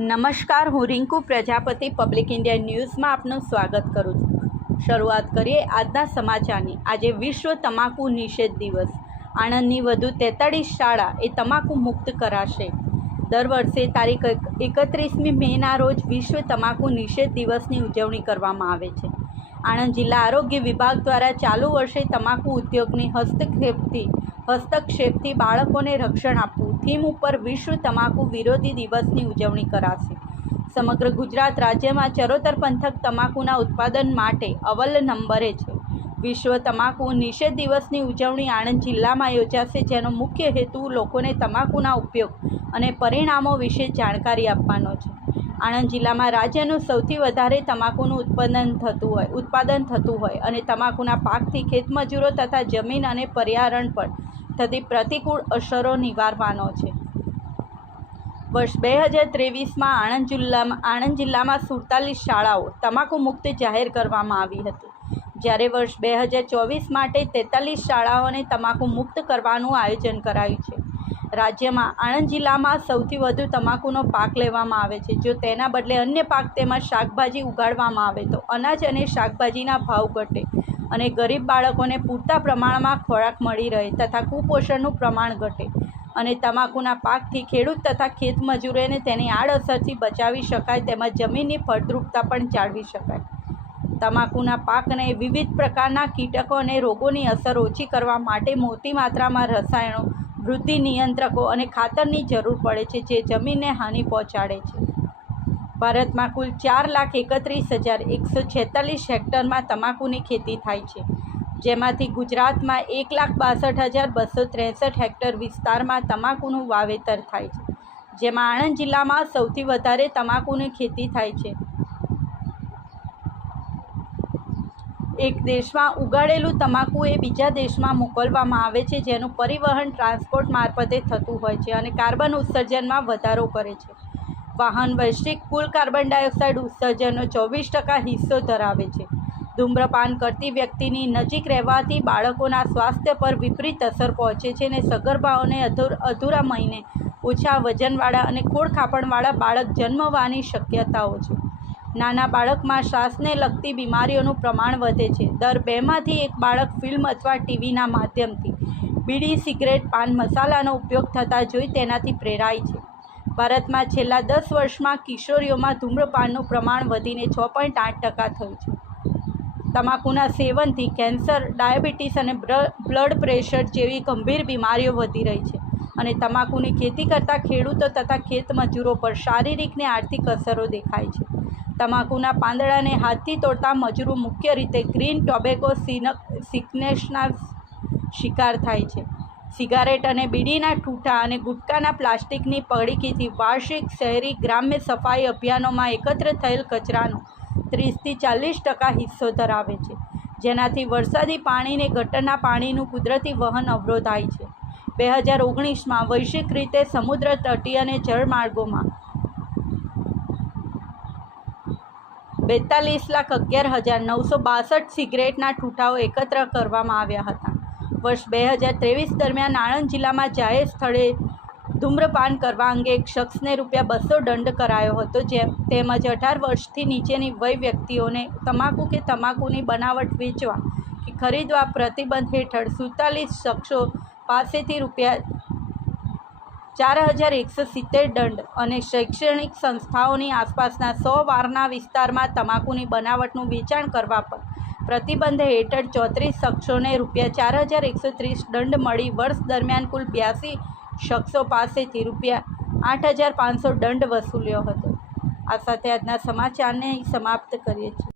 નમસ્કાર, હું Rinku Prajapati public India ન્યૂઝમાં આપનું સ્વાગત કરું છું। શરૂઆત કરીએ આજના સમાચારની। આજે વિશ્વ તમાકુ નિષેધ દિવસ। આણંદની વધુ 43 શાળા એ તમાકુ મુક્ત કરાશે। દર વર્ષે તારીખ 31મી મેના રોજ વિશ્વ તમાકુ નિષેધ દિવસની ઉજવણી કરવામાં આવે છે। આણંદ જિલ્લા આરોગ્ય વિભાગ દ્વારા ચાલુ વર્ષે તમાકુ ઉદ્યોગની હસ્તક્ષેપથી બાળકોને રક્ષણ આપવું થીમ ઉપર વિશ્વ તમાકુ વિરોધી દિવસની ઉજવણી કરાશે। સમગ્ર ગુજરાત રાજ્યમાં ચરોતર પંથક તમાકુના ઉત્પાદન માટે અવ્વલ નંબરે છે। વિશ્વ તમાકુ નિષેધ દિવસની ઉજવણી આણંદ જિલ્લામાં યોજાશે, જેનો મુખ્ય હેતુ લોકોને તમાકુના ઉપયોગ અને પરિણામો વિશે જાણકારી આપવાનો છે। આણંદ જિલ્લામાં રાજ્યનું સૌથી વધારે તમાકુનું ઉત્પાદન થતું હોય અને તમાકુના પાકથી ખેતમજૂરો તથા જમીન અને પર્યાવરણ પર થતી પ્રતિકૂળ અસરો નિવારવાનો છે। વર્ષ 2023માં આણંદ જિલ્લામાં 47 શાળાઓ તમાકુ મુક્ત જાહેર કરવામાં આવી હતી, જ્યારે વર્ષ 2024 માટે 43 શાળાઓને તમાકુ મુક્ત કરવાનું આયોજન કરાયું છે। રાજ્યમાં આણંદ જિલ્લામાં સૌથી વધુ તમાકુનો પાક લેવામાં આવે છે। જો તેના બદલે અન્ય પાક તેમજ શાકભાજી ઉગાડવામાં આવે તો અનાજ અને શાકભાજીના ભાવ ઘટે અને ગરીબ બાળકોને પૂરતા પ્રમાણમાં ખોરાક મળી રહે તથા કુપોષણનું પ્રમાણ ઘટે અને તમાકુના પાકથી ખેડૂત તથા ખેતમજૂરોને તેની આડઅસરથી બચાવી શકાય તેમજ જમીનની ફળદ્રુપતા પણ જાળવી શકાય। તમાકુના પાકને વિવિધ પ્રકારના કીટકો અને રોગોની અસર ઓછી કરવા માટે મોટી માત્રામાં રસાયણો, વૃદ્ધિ નિયંત્રકો અને ખાતરની જરૂર પડે છે, જે જમીનને હાનિ પહોંચાડે છે। ભારતમાં કુલ 4,31,146 હેક્ટરમાં તમાકુની ખેતી થાય છે, જેમાંથી ગુજરાતમાં 1,62,263 હેક્ટર વિસ્તારમાં તમાકુનું વાવેતર થાય છે, જેમાં આણંદ જિલ્લામાં સૌથી વધારે તમાકુની ખેતી થાય છે। એક દેશમાં ઉગાડેલું તમાકુ એ બીજા દેશમાં મોકલવામાં આવે છે, જેનું પરિવહન ટ્રાન્સપોર્ટ મારફતે થતું હોય છે અને કાર્બન ઉત્સર્જનમાં વધારો કરે છે। વાહન વૈશ્વિક કુલ કાર્બન ડાયોક્સાઇડ ઉત્સર્જનનો 24% હિસ્સો ધરાવે છે। ધૂમ્રપાન કરતી વ્યક્તિની નજીક રહેવાથી બાળકોના સ્વાસ્થ્ય પર વિપરીત અસર પહોંચે છે અને સગર્ભાઓને અધૂરા મહિને ઓછા વજનવાળા અને ખોડ ખાપણવાળા બાળક જન્મવાની શક્યતાઓ છે। નાના બાળકમાં શ્વાસને લગતી બીમારીઓનું પ્રમાણ વધે છે। દર 2માંથી 1 બાળક ફિલ્મ અથવા ટીવીના માધ્યમથી બીડી, સિગરેટ, પાન મસાલાનો ઉપયોગ થતા જોઈ તેનાથી પ્રેરાય છે। ભારતમાં છેલ્લા 10 વર્ષમાં કિશોરીઓમાં ધૂમ્રપાનનું પ્રમાણ વધીને 6.8% થયું છે। તમાકુના સેવનથી કેન્સર, ડાયાબિટીસ અને બ્લડ પ્રેશર જેવી ગંભીર બીમારીઓ વધી રહી છે અને તમાકુની ખેતી કરતા ખેડૂતો તથા ખેતમજૂરો પર શારીરિક અને આર્થિક અસરો દેખાય છે। તમાકુના પાંદડાને હાથથી તોડતા મજૂરો મુખ્ય રીતે ગ્રીન ટોબેકો સિકનેસના શિકાર થાય છે। સિગારેટ અને બીડીના ઠૂઠા અને ગુટકાના પ્લાસ્ટિકની પડીકીથી વાર્ષિક શહેરી ગ્રામ્ય સફાઈ અભિયાનોમાં એકત્ર થયેલ કચરાનો 30થી 40% હિસ્સો ધરાવે છે, જેનાથી વરસાદી પાણીને ગટરના પાણીનું કુદરતી વહન અવરોધાય છે। 2019માં વૈશ્વિક રીતે સમુદ્ર તટીય અને જળમાર્ગોમાં 42,11,962 સિગરેટના ઠૂઠાઓ એકત્ર કરવામાં આવ્યા હતા। વર્ષ 2023 દરમિયાન આણંદ જિલ્લામાં જાહેર સ્થળે ધૂમ્રપાન કરવા અંગે એક શખ્સને ₹200 દંડ કરાયો હતો, તેમજ 18 વર્ષથી નીચેની વય વ્યક્તિઓને તમાકુ કે તમાકુની બનાવટ વેચવા કે ખરીદવા પ્રતિબંધ હેઠળ 47 શખ્સો પાસેથી ₹4,170 દંડ અને શૈક્ષણિક સંસ્થાઓની આસપાસના 100 વારના વિસ્તારમાં તમાકુની બનાવટનું વેચાણ કરવા પર પ્રતિબંધ હેઠળ 34 શખ્સોને ₹4,130 દંડ મળી વર્ષ દરમિયાન કુલ 82 શખ્સો પાસેથી ₹8,500 દંડ વસૂલ્યો હતો। આ સાથે આજના સમાચારને સમાપ્ત કરીએ છીએ।